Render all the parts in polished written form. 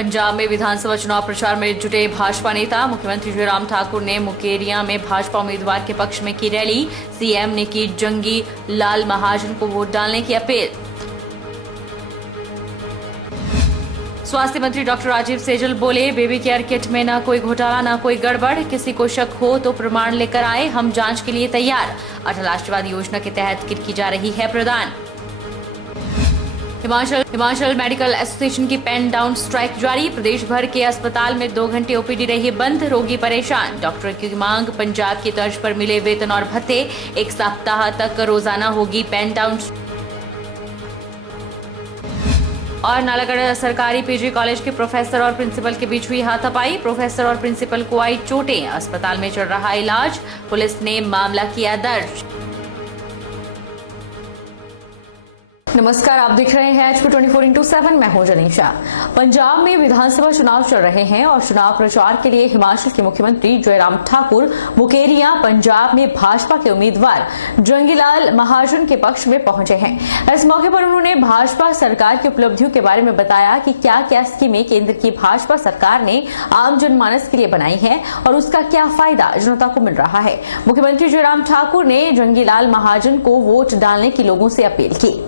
पंजाब में विधानसभा चुनाव प्रचार में जुटे भाजपा नेता। मुख्यमंत्री जयराम ठाकुर ने मुकेरियां में भाजपा उम्मीदवार के पक्ष में की रैली। सीएम ने की जंगी लाल महाजन को वोट डालने की अपील। स्वास्थ्य मंत्री डॉक्टर राजीव सैजल बोले, बेबी केयर किट में न कोई घोटाला न कोई गड़बड़, किसी को शक हो तो प्रमाण लेकर आए, हम जांच के लिए तैयार। अटल आशीर्वाद योजना के तहत किट की जा रही है प्रदान। हिमाचल मेडिकल एसोसिएशन की पेन डाउन स्ट्राइक जारी। प्रदेश भर के अस्पताल में 2 घंटे ओपीडी रही बंद, रोगी परेशान। डॉक्टर की मांग, पंजाब की तर्ज पर मिले वेतन और भत्ते। 1 सप्ताह तक रोजाना होगी पेन डाउन। और नालागढ़ सरकारी पीजी कॉलेज के प्रोफेसर और प्रिंसिपल के बीच हुई हाथापाई। प्रोफेसर और प्रिंसिपल को आई चोटें, अस्पताल में चल रहा इलाज। पुलिस ने मामला किया दर्ज। नमस्कार, आप देख रहे हैं HP 24/7। मैं हूं जनीशा। पंजाब में विधानसभा चुनाव चल रहे हैं और चुनाव प्रचार के लिए हिमाचल के मुख्यमंत्री जयराम ठाकुर मुकेरियां पंजाब में भाजपा के उम्मीदवार जंगीलाल महाजन के पक्ष में पहुंचे हैं। इस मौके पर उन्होंने भाजपा सरकार की उपलब्धियों के बारे में बताया कि क्या क्या स्कीमें केंद्र की भाजपा सरकार ने आम जनमानस के लिए बनाई है और उसका क्या फायदा जनता को मिल रहा है। मुख्यमंत्री जयराम ठाकुर ने जंगीलाल महाजन को वोट डालने की लोगों से अपील की।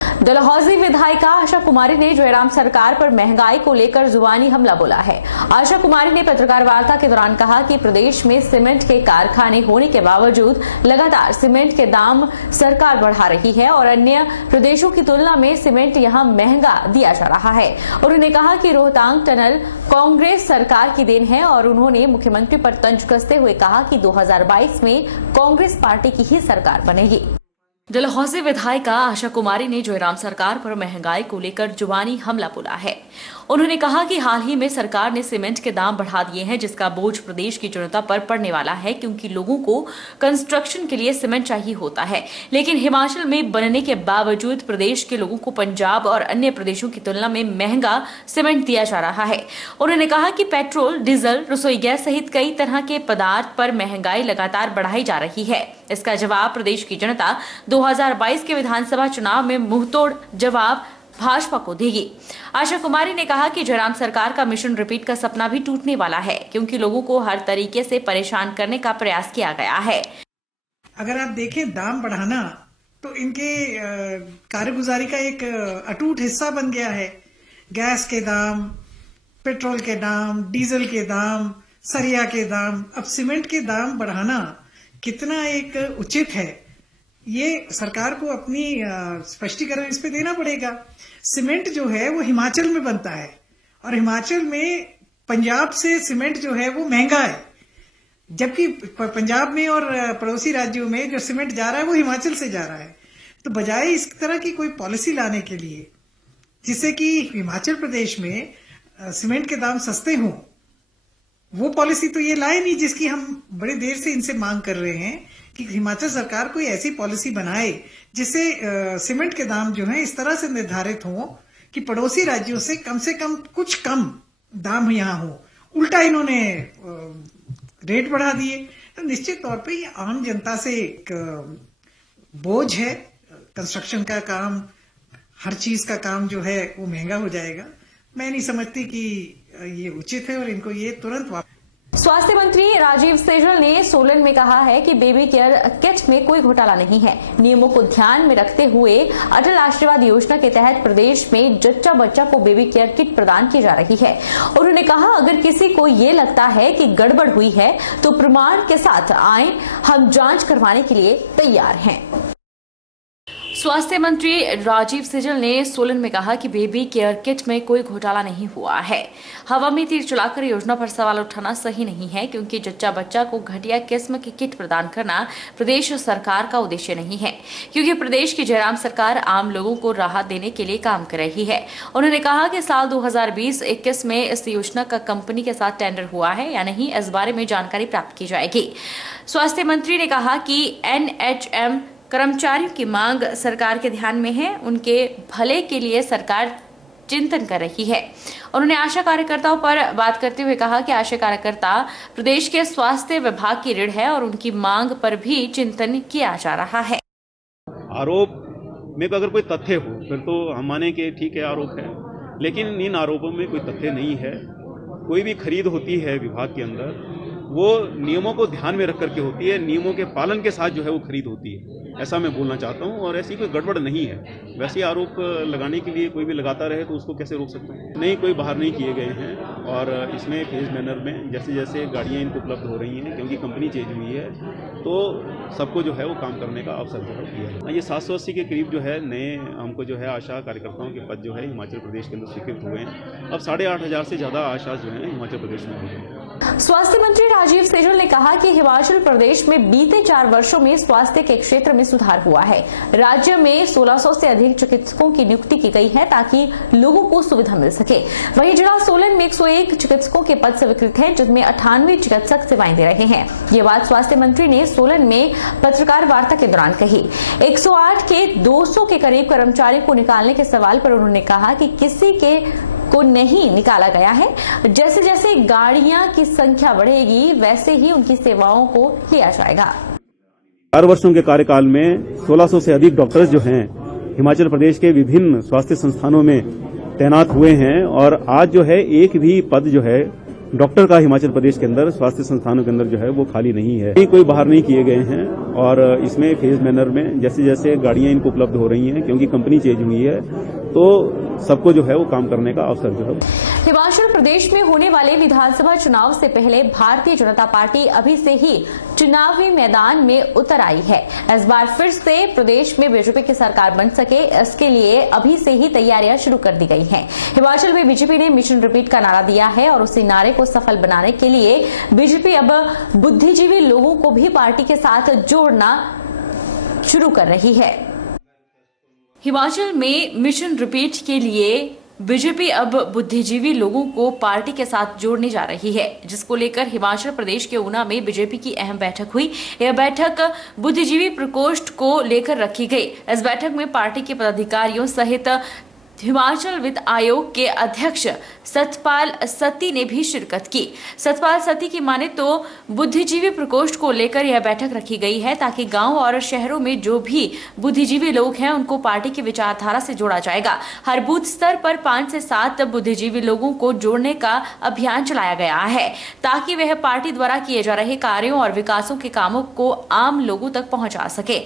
डलहौजी विधायिका आशा कुमारी ने जयराम सरकार पर महंगाई को लेकर जुबानी हमला बोला है। आशा कुमारी ने पत्रकार वार्ता के दौरान कहा कि प्रदेश में सीमेंट के कारखाने होने के बावजूद लगातार सीमेंट के दाम सरकार बढ़ा रही है और अन्य प्रदेशों की तुलना में सीमेंट यहां महंगा दिया जा रहा है। उन्होंने कहा कि रोहतांग टनल कांग्रेस सरकार की देन है और उन्होंने मुख्यमंत्री पर तंज कसते हुए कहा कि 2022 में कांग्रेस पार्टी की ही सरकार बनेगी। डलहौजी विधायिका आशा कुमारी ने जयराम सरकार पर महंगाई को लेकर जुबानी हमला बोला है। उन्होंने कहा कि हाल ही में सरकार ने सीमेंट के दाम बढ़ा दिए हैं, जिसका बोझ प्रदेश की जनता पर पड़ने वाला है, क्योंकि लोगों को कंस्ट्रक्शन के लिए सीमेंट चाहिए होता है। लेकिन हिमाचल में बनने के बावजूद प्रदेश के लोगों को पंजाब और अन्य प्रदेशों की तुलना में महंगा सीमेंट दिया जा रहा है। उन्होंने कहा कि पेट्रोल, डीजल, रसोई गैस सहित कई तरह के पदार्थ पर महंगाई लगातार बढ़ाई जा रही है। इसका जवाब प्रदेश की जनता 2022 के विधानसभा चुनाव में मुंहतोड़ जवाब भाजपा को देगी। आशा कुमारी ने कहा कि जयराम सरकार का मिशन रिपीट का सपना भी टूटने वाला है, क्योंकि लोगों को हर तरीके से परेशान करने का प्रयास किया गया है। अगर आप देखें दाम बढ़ाना तो इनके कारगुजारी का एक अटूट हिस्सा बन गया है। गैस के दाम, पेट्रोल के दाम, डीजल के दाम, सरिया के दाम, अब सीमेंट के दाम बढ़ाना कितना एक उचित है, ये सरकार को अपनी स्पष्टीकरण इस पे देना पड़ेगा। सीमेंट जो है वो हिमाचल में बनता है और हिमाचल में पंजाब से सीमेंट जो है वो महंगा है, जबकि पंजाब में और पड़ोसी राज्यों में जो सीमेंट जा रहा है वो हिमाचल से जा रहा है। तो बजाय इस तरह की कोई पॉलिसी लाने के लिए जिससे कि हिमाचल प्रदेश में सीमेंट के दाम सस्ते हों, वो पॉलिसी तो ये लाए नहीं, जिसकी हम बड़ी देर से इनसे मांग कर रहे हैं कि हिमाचल सरकार कोई ऐसी पॉलिसी बनाए जिससे सीमेंट के दाम जो है इस तरह से निर्धारित हों कि पड़ोसी राज्यों से कम कुछ कम दाम यहाँ हो। उल्टा इन्होंने रेट बढ़ा दिए। तो निश्चित तौर पे ये आम जनता से एक बोझ है। कंस्ट्रक्शन का काम, हर चीज का काम जो है वो महंगा हो जाएगा। मैं नहीं समझती कि ये उचित है और इनको ये तुरंत स्वास्थ्य मंत्री राजीव सैजल ने सोलन में कहा है कि बेबी केयर किट में कोई घोटाला नहीं है। नियमों को ध्यान में रखते हुए अटल आशीर्वाद योजना के तहत प्रदेश में जच्चा बच्चा को बेबी केयर किट प्रदान की जा रही है। उन्होंने कहा, अगर किसी को ये लगता है कि गड़बड़ हुई है तो प्रमाण के साथ आए, हम जांच करवाने के लिए तैयार हैं। स्वास्थ्य मंत्री राजीव सैजल ने सोलन में कहा कि बेबी केयर किट में कोई घोटाला नहीं हुआ है। हवा में तीर चलाकर योजना पर सवाल उठाना सही नहीं है, क्योंकि जच्चा बच्चा को घटिया किस्म की किट प्रदान करना प्रदेश सरकार का उद्देश्य नहीं है, क्योंकि प्रदेश की जयराम सरकार आम लोगों को राहत देने के लिए काम कर रही है। उन्होंने कहा कि साल 2020-21 में इस योजना का कंपनी के साथ टेंडर हुआ है या नहीं, इस बारे में जानकारी प्राप्त की जाएगी। स्वास्थ्य मंत्री ने कहा कि NHM कर्मचारियों की मांग सरकार के ध्यान में है, उनके भले के लिए सरकार चिंतन कर रही है। उन्होंने आशा कार्यकर्ताओं पर बात करते हुए कहा कि आशा कार्यकर्ता प्रदेश के स्वास्थ्य विभाग की रीढ़ है और उनकी मांग पर भी चिंतन किया जा रहा है। आरोप में अगर कोई तथ्य हो फिर तो हम माने कि ठीक है, आरोप है, लेकिन इन आरोपों में कोई तथ्य नहीं है। कोई भी खरीद होती है विभाग के अंदर, वो नियमों को ध्यान में रख करके होती है, नियमों के पालन के साथ जो है वो खरीद होती है, ऐसा मैं बोलना चाहता हूँ। और ऐसी कोई गड़बड़ नहीं है। वैसे आरोप लगाने के लिए कोई भी लगाता रहे तो उसको कैसे रोक सकते हैं? नहीं, कोई बाहर नहीं किए गए हैं। और इसमें फेज मैनर में जैसे जैसे गाड़ियाँ इनको उपलब्ध हो रही हैं, क्योंकि कंपनी चेंज हुई है, तो सबको जो है वो काम करने का अवसर जो है दिया है। ये 780 के करीब जो है नए हमको जो है आशा कार्यकर्ताओं के पद जो है हिमाचल प्रदेश के अंदर स्वीकृत हुए हैं। अब 8,500 से ज़्यादा आशा जो है हिमाचल प्रदेश में हुई है। स्वास्थ्य मंत्री राजीव सैजल ने कहा कि हिमाचल प्रदेश में बीते 4 वर्षों में स्वास्थ्य के क्षेत्र में सुधार हुआ है। राज्य में 1600 से अधिक चिकित्सकों की नियुक्ति की गई है ताकि लोगों को सुविधा मिल सके। वहीं जिला सोलन में 101 चिकित्सकों के पद स्वीकृत हैं, जिनमें 98 चिकित्सक सेवाएं दे रहे हैं। ये बात स्वास्थ्य मंत्री ने सोलन में पत्रकार वार्ता के दौरान कही। 108 के 200 के करीब कर्मचारियों को निकालने के सवाल पर उन्होंने कहा कि किसी के को नहीं निकाला गया है। जैसे जैसे गाड़ियां की संख्या बढ़ेगी वैसे ही उनकी सेवाओं को लिया जाएगा। 4 वर्षों के कार्यकाल में 1600 से अधिक डॉक्टर्स जो हैं हिमाचल प्रदेश के विभिन्न स्वास्थ्य संस्थानों में तैनात हुए हैं। और आज जो है एक भी पद जो है डॉक्टर का हिमाचल प्रदेश के अंदर स्वास्थ्य संस्थानों के अंदर जो है वो खाली नहीं है। कोई बाहर नहीं किए गए हैं। और इसमें फेज मैनर में जैसे जैसे गाड़ियां इनको उपलब्ध हो रही हैं, क्योंकि कंपनी चेंज हुई है, तो सबको जो है वो काम करने का अवसर जो है। हिमाचल प्रदेश में होने वाले विधानसभा चुनाव से पहले भारतीय जनता पार्टी अभी से ही चुनावी मैदान में उतर आई है। इस बार फिर से प्रदेश में बीजेपी की सरकार बन सके, इसके लिए अभी से ही तैयारियां शुरू कर दी गई हैं। हिमाचल में बीजेपी ने मिशन रिपीट का नारा दिया है और उसी नारे को सफल बनाने के लिए बीजेपी अब बुद्धिजीवी लोगों को भी पार्टी के साथ जोड़ना शुरू कर रही है। हिमाचल में मिशन रिपीट के लिए बीजेपी अब बुद्धिजीवी लोगों को पार्टी के साथ जोड़ने जा रही है, जिसको लेकर हिमाचल प्रदेश के ऊना में बीजेपी की अहम बैठक हुई। यह बैठक बुद्धिजीवी प्रकोष्ठ को लेकर रखी गई। इस बैठक में पार्टी के पदाधिकारियों सहित हिमाचल वित्त आयोग के अध्यक्ष सतपाल सत्ती ने भी शिरकत की। सतपाल सत्ती की माने तो बुद्धिजीवी प्रकोष्ठ को लेकर यह बैठक रखी गई है ताकि गांव और शहरों में जो भी बुद्धिजीवी लोग हैं उनको पार्टी की विचारधारा से जोड़ा जाएगा। हर बूथ स्तर पर 5 से 7 बुद्धिजीवी लोगों को जोड़ने का अभियान चलाया गया है ताकि वह पार्टी द्वारा किए जा रहे कार्यों और विकासों के कामों को आम लोगों तक पहुंचा सके।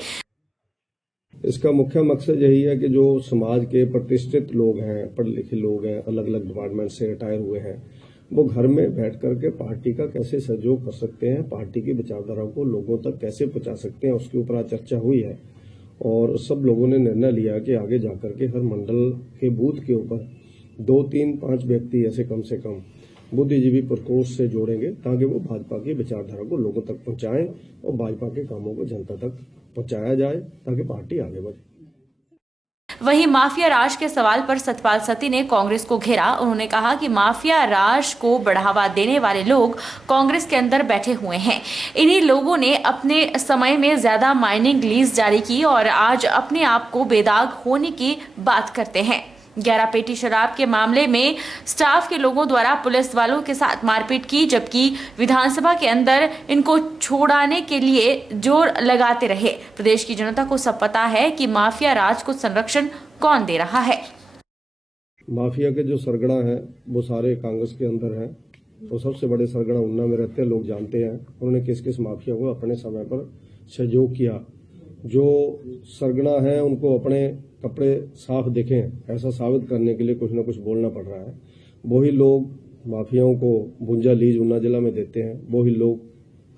इसका मुख्य मकसद यही है कि जो समाज के प्रतिष्ठित लोग हैं, पढ़े लिखे लोग हैं, अलग अलग डिपार्टमेंट से रिटायर हुए हैं, वो घर में बैठ करके पार्टी का कैसे सहयोग कर सकते हैं, पार्टी की विचारधारा को लोगों तक कैसे पहुंचा सकते हैं, उसके ऊपर आज चर्चा हुई है। और सब लोगों ने निर्णय लिया कि आगे जाकर के हर मंडल के बूथ के ऊपर 2, 3, 5 व्यक्ति ऐसे कम से कम बुद्धिजीवी प्रकोष्ठ से जोड़ेंगे ताकि वो भाजपा की विचारधारा को लोगों तक पहुंचाएं और भाजपा के कामों को जनता तक पहुंचाया जाए ताकि पार्टी आगे बढ़े। वहीं माफिया राज के सवाल पर सतपाल सत्ती ने कांग्रेस को घेरा। उन्होंने कहा कि माफिया राज को बढ़ावा देने वाले लोग कांग्रेस के अंदर बैठे हुए हैं। इन्हीं लोगों ने अपने समय में ज्यादा माइनिंग लीज जारी की और आज अपने आप को बेदाग होने की बात करते हैं। 11 पेटी शराब के मामले में स्टाफ के लोगों द्वारा पुलिस वालों के साथ मारपीट की, जबकि विधानसभा के अंदर इनको छोड़ाने के लिए जोर लगाते रहे। प्रदेश की जनता को सब पता है कि माफिया राज को संरक्षण कौन दे रहा है। माफिया के जो सरगना हैं वो सारे कांग्रेस के अंदर हैं। तो सबसे बड़े सरगना ऊना में रहते हैं, लोग जानते हैं उन्होंने किस किस माफिया को अपने समय पर सहयोग किया। जो सरगना है उनको अपने कपड़े साफ दिखें ऐसा साबित करने के लिए कुछ न कुछ बोलना पड़ रहा है। वही लोग माफियाओं को भुंजा लीज ऊना जिला में देते हैं, वही लोग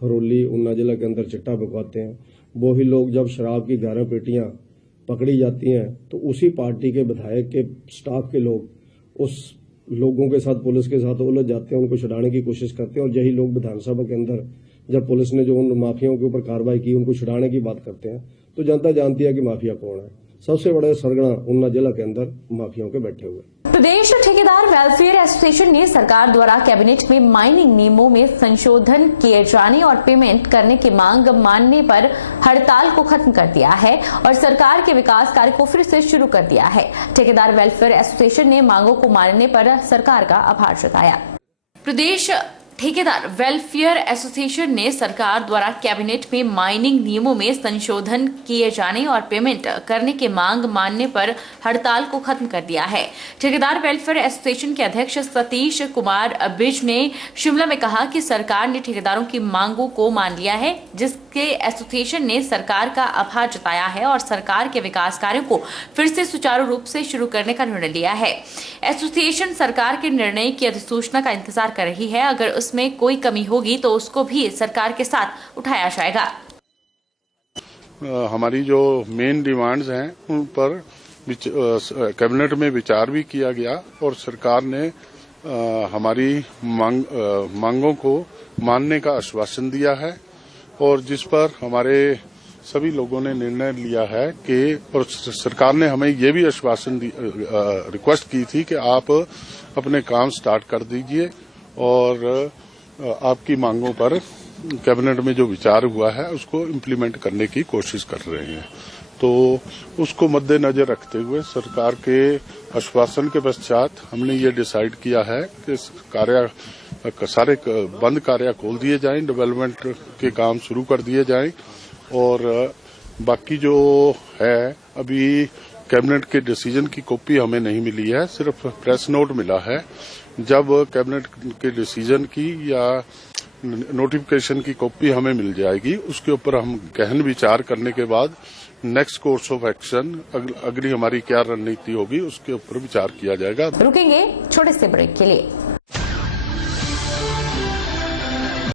हरोली ऊना जिला के अंदर चिट्टा बिकवाते हैं, वही लोग जब शराब की 11 पेटियां पकड़ी जाती हैं तो उसी पार्टी के विधायक के स्टाफ के लोग उस लोगों के साथ पुलिस के साथ उलझ जाते हैं, उनको छुड़ाने की कोशिश करते हैं। और यही लोग विधानसभा के अंदर जब पुलिस ने जो उन माफियाओं के ऊपर कार्रवाई की उनको छुड़ाने की बात करते हैं तो जनता जानती है कि माफिया कौन है। सबसे बड़े सरगना ऊना जिला के अंदर माफियाओं के बैठे हुए। प्रदेश ठेकेदार वेलफेयर एसोसिएशन ने सरकार द्वारा कैबिनेट में माइनिंग नियमों में संशोधन किए जाने और पेमेंट करने की मांग मानने पर हड़ताल को खत्म कर दिया है और सरकार के विकास कार्य को फिर से शुरू कर दिया है। ठेकेदार वेलफेयर एसोसिएशन ने मांगों को मानने पर सरकार का आभार जताया। प्रदेश ठेकेदार वेलफेयर एसोसिएशन ने सरकार द्वारा कैबिनेट में माइनिंग नियमों में संशोधन किए जाने और पेमेंट करने की मांग मानने पर हड़ताल को खत्म कर दिया है। ठेकेदार वेलफेयर एसोसिएशन के अध्यक्ष सतीश कुमार बिज ने शिमला में कहा कि सरकार ने ठेकेदारों की मांगों को मान लिया है, जिसके एसोसिएशन ने सरकार का आभार जताया है और सरकार के विकास कार्यों को फिर से सुचारू रूप से शुरू करने का निर्णय लिया है। एसोसिएशन सरकार के निर्णय की अधिसूचना का इंतजार कर रही है। अगर उसमें कोई कमी होगी तो उसको भी सरकार के साथ उठाया जाएगा। हमारी जो मेन डिमांड्स हैं उन पर कैबिनेट में विचार भी किया गया और सरकार ने हमारी मांगों को मानने का आश्वासन दिया है और जिस पर हमारे सभी लोगों ने निर्णय लिया है कि और सरकार ने हमें ये भी आश्वासन रिक्वेस्ट की थी कि आप अपने काम स्टार्ट कर दीजिए और आपकी मांगों पर कैबिनेट में जो विचार हुआ है उसको इम्प्लीमेंट करने की कोशिश कर रहे हैं। तो उसको मद्देनजर रखते हुए सरकार के आश्वासन के पश्चात हमने ये डिसाइड किया है कि सारे बंद कार्य खोल दिए जाएं, डेवलपमेंट के काम शुरू कर दिए जाएं और बाकी जो है अभी कैबिनेट के डिसीजन की कॉपी हमें नहीं मिली है, सिर्फ प्रेस नोट मिला है। जब कैबिनेट के डिसीजन की या नोटिफिकेशन की कॉपी हमें मिल जाएगी उसके ऊपर हम गहन विचार करने के बाद नेक्स्ट कोर्स ऑफ एक्शन अगली हमारी क्या रणनीति होगी उसके ऊपर विचार किया जाएगा। रुकेंगे छोटे से ब्रेक के लिए।